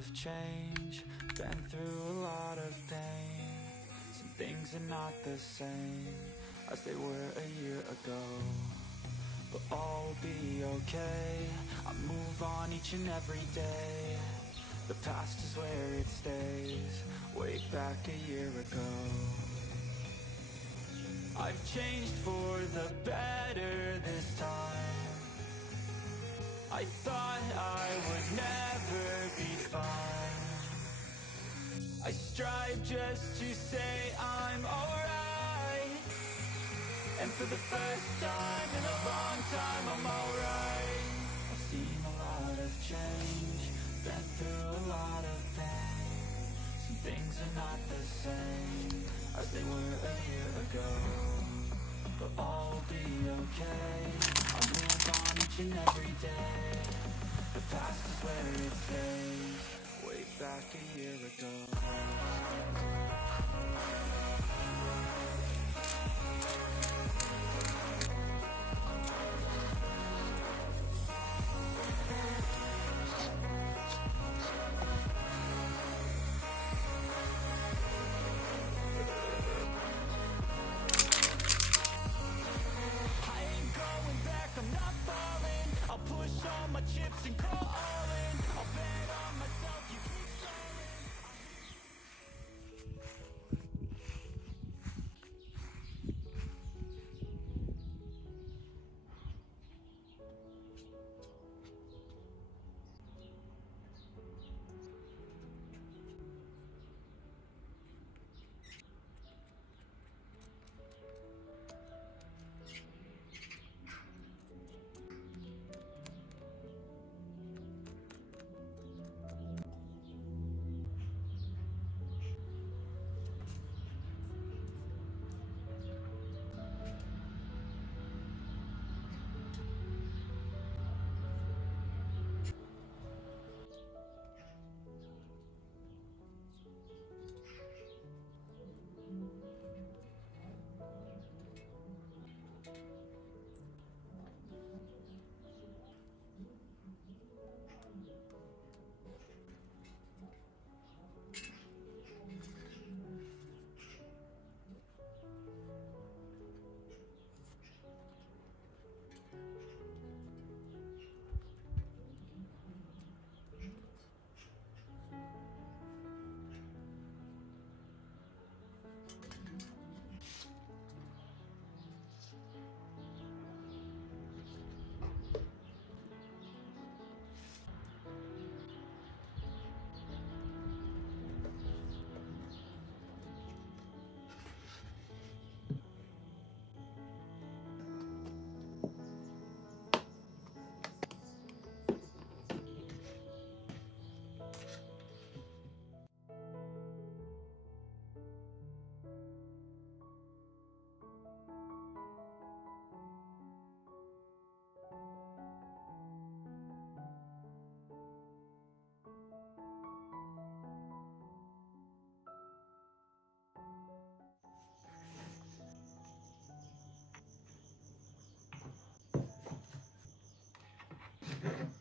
of change, been through a lot of pain. Some things are not the same as they were a year ago, but all will be okay. I move on each and every day. The past is where it stays, way back a year ago. I've changed for the better this time. I thought I would never be fine. I strive just to say I'm alright, and for the first time in a long time I'm alright. I've seen a lot of change, been through a lot of pain. Some things are not the same as they were a year ago, but all will be okay. I move on each and every day. The past is where it stays, way back a year ago. Chips and call all in. I'll bet on myself, you keep Okay.